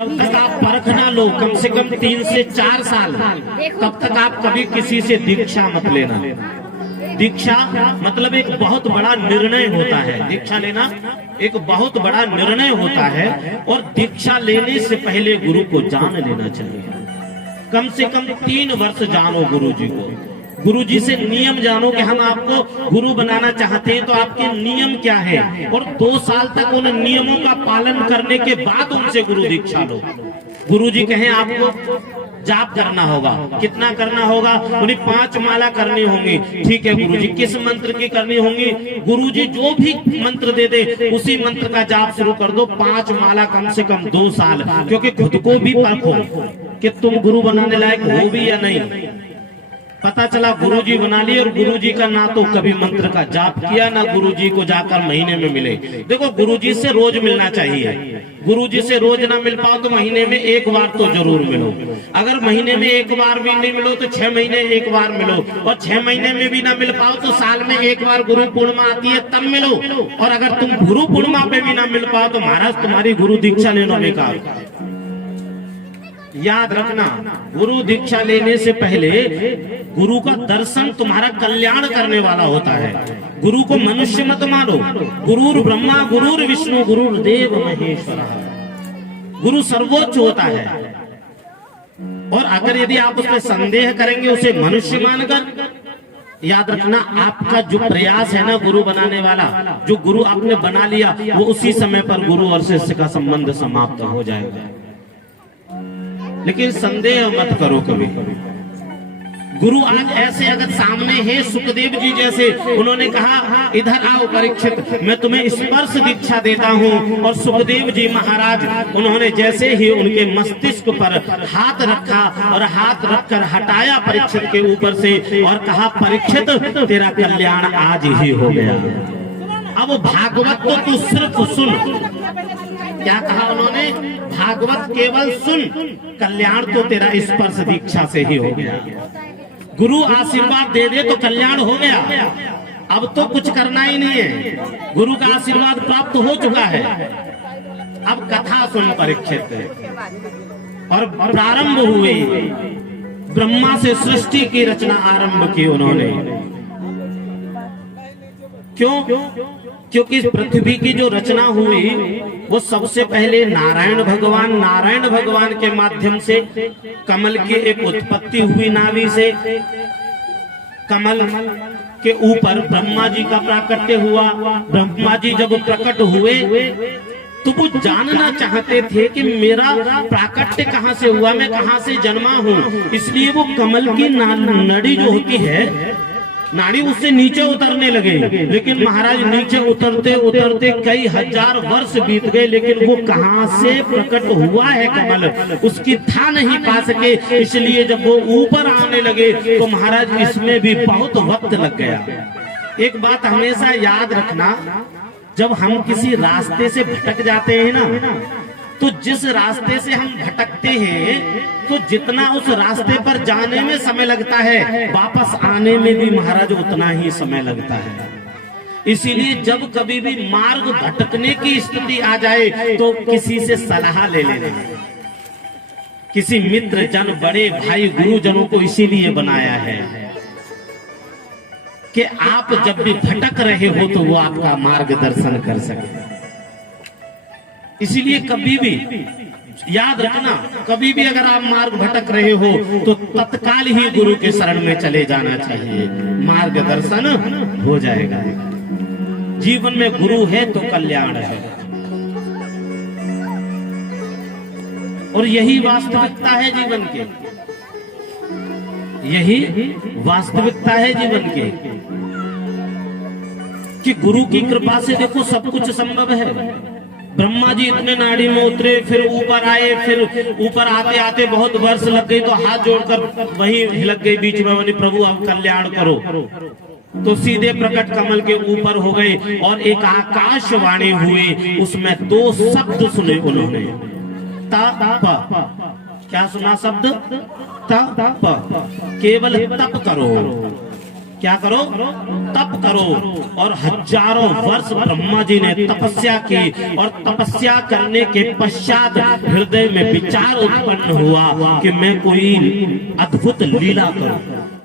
जब तक आप परख ना लो कम से कम 3 से 4 साल, तब तक आप कभी किसी से दीक्षा मत लेना। दीक्षा मतलब एक बहुत बड़ा निर्णय होता है। दीक्षा लेना एक बहुत बड़ा निर्णय होता है और दीक्षा लेने से पहले गुरु को जान लेना चाहिए। कम से कम 3 वर्ष जानो गुरु जी को। गुरु जी से नियम जानो कि हम आपको गुरु बनाना चाहते हैं तो आपके नियम क्या है, और 2 साल तक उन नियमों का पालन करने के बाद उनसे गुरु दीक्षा लो। गुरु जी कहें आपको जाप करना होगा, कितना करना होगा? उन्हें 5 माला करनी होंगी। ठीक है गुरु जी, किस मंत्र की करनी होंगी? गुरु जी जो भी मंत्र दे दे उसी मंत्र का जाप शुरू कर दो। 5 माला कम से कम 2 साल, क्योंकि खुद को भी परखो कि तुम गुरु बनाने लायक हो भी या नहीं। पता चला गुरुजी बना लिए और गुरुजी का ना तो कभी मंत्र का जाप किया, ना गुरुजी को जाकर महीने में मिले। देखो गुरुजी से रोज मिलना चाहिए। गुरुजी से रोज ना मिल पाओ तो महीने में 1 बार तो जरूर मिलो। अगर महीने में 1 बार भी नहीं मिलो तो 6 महीने 1 बार मिलो, और 6 महीने में भी ना मिल पाओ तो साल में 1 बार गुरु पूर्णिमा आती है तब मिलो। और अगर तुम गुरु पूर्णिमा पे भी ना मिल पाओ तो महाराज तुम्हारी गुरु दीक्षा लेना बेकार। याद रखना, गुरु दीक्षा लेने से पहले गुरु का दर्शन तुम्हारा कल्याण करने वाला होता है। गुरु को मनुष्य मत मानो। गुरुर ब्रह्मा गुरुर विष्णु गुरुर देव महेश्वर। गुरु सर्वोच्च होता है, और अगर यदि आप उसमें संदेह करेंगे उसे मनुष्य मानकर, याद रखना आपका जो प्रयास है ना गुरु बनाने वाला, जो गुरु आपने बना लिया वो उसी समय पर गुरु और शिष्य का संबंध समाप्त हो जाएगा। लेकिन संदेह मत करो कभी। गुरु आज ऐसे अगर सामने है, सुखदेव जी जैसे, उन्होंने कहा इधर आओ परीक्षित, मैं तुम्हें स्पर्श दीक्षा देता हूँ। और सुखदेव जी महाराज उन्होंने जैसे ही उनके मस्तिष्क पर हाथ रखा और हाथ रखकर हटाया परीक्षित के ऊपर से और कहा परीक्षित तेरा कल्याण आज ही हो गया। अब भागवत तो तू सिर्फ सुन। क्या कहा उन्होंने? भागवत केवल सुन, कल्याण तो तेरा स्पर्श दीक्षा से ही हो गया। गुरु आशीर्वाद दे दे तो कल्याण हो गया। अब तो कुछ करना ही नहीं है, गुरु का आशीर्वाद प्राप्त हो चुका है। अब कथा सुन परीक्षित। और प्रारंभ हुए, ब्रह्मा से सृष्टि की रचना आरंभ की उन्होंने। क्यों? क्योंकि पृथ्वी की जो रचना हुई वो सबसे पहले नारायण भगवान के माध्यम से कमल की एक उत्पत्ति हुई। नाभि से कमल के ऊपर ब्रह्मा जी का प्राकट्य हुआ। ब्रह्मा जी जब प्रकट हुए तो वो जानना चाहते थे कि मेरा प्राकट्य कहाँ से हुआ, मैं कहाँ से जन्मा हूँ। इसलिए वो कमल की नाड़ी जो होती है, नाड़ी उससे नीचे उतरने लगे। लेकिन महाराज नीचे उतरते उतरते कई हजार वर्ष बीत गए, लेकिन वो कहाँ से प्रकट हुआ है कमल उसकी था नहीं पा सके। इसलिए जब वो ऊपर आने लगे तो महाराज इसमें भी बहुत वक्त लग गया। एक बात हमेशा याद रखना, जब हम किसी रास्ते से भटक जाते हैं ना, तो जिस रास्ते से हम भटकते हैं तो जितना उस रास्ते पर जाने में समय लगता है, वापस आने में भी महाराज उतना ही समय लगता है। इसीलिए जब कभी भी मार्ग भटकने की स्थिति आ जाए तो किसी से सलाह ले लेना। किसी मित्र जन, बड़े भाई गुरुजनों को इसीलिए बनाया है कि आप जब भी भटक रहे हो तो वो आपका मार्गदर्शन कर सके। इसीलिए कभी भी याद रखना, कभी भी अगर आप मार्ग भटक रहे हो तो तत्काल ही गुरु के शरण में चले जाना चाहिए, मार्गदर्शन हो जाएगा। जीवन में गुरु है तो कल्याण है, और यही वास्तविकता है जीवन के। यही वास्तविकता है जीवन के कि गुरु की कृपा से देखो सब कुछ संभव है। ब्रह्मा जी इतने नाड़ी में उतरे, फिर ऊपर आए, फिर ऊपर आते आते बहुत वर्ष लग गए तो हाथ जोड़कर वहीं लग गए बीच में, बोले प्रभु आप कल्याण करो। तो सीधे प्रकट कमल के ऊपर हो गए और एक आकाशवाणी हुई, उसमें 2 शब्द सुने उन्होंने, तप। क्या सुना शब्द? तप। केवल तप करो। क्या करो? तप करो। और हजारों वर्ष ब्रह्मा जी ने तपस्या की और तपस्या करने के पश्चात हृदय में विचार उत्पन्न हुआ कि मैं कोई अद्भुत लीला करूं।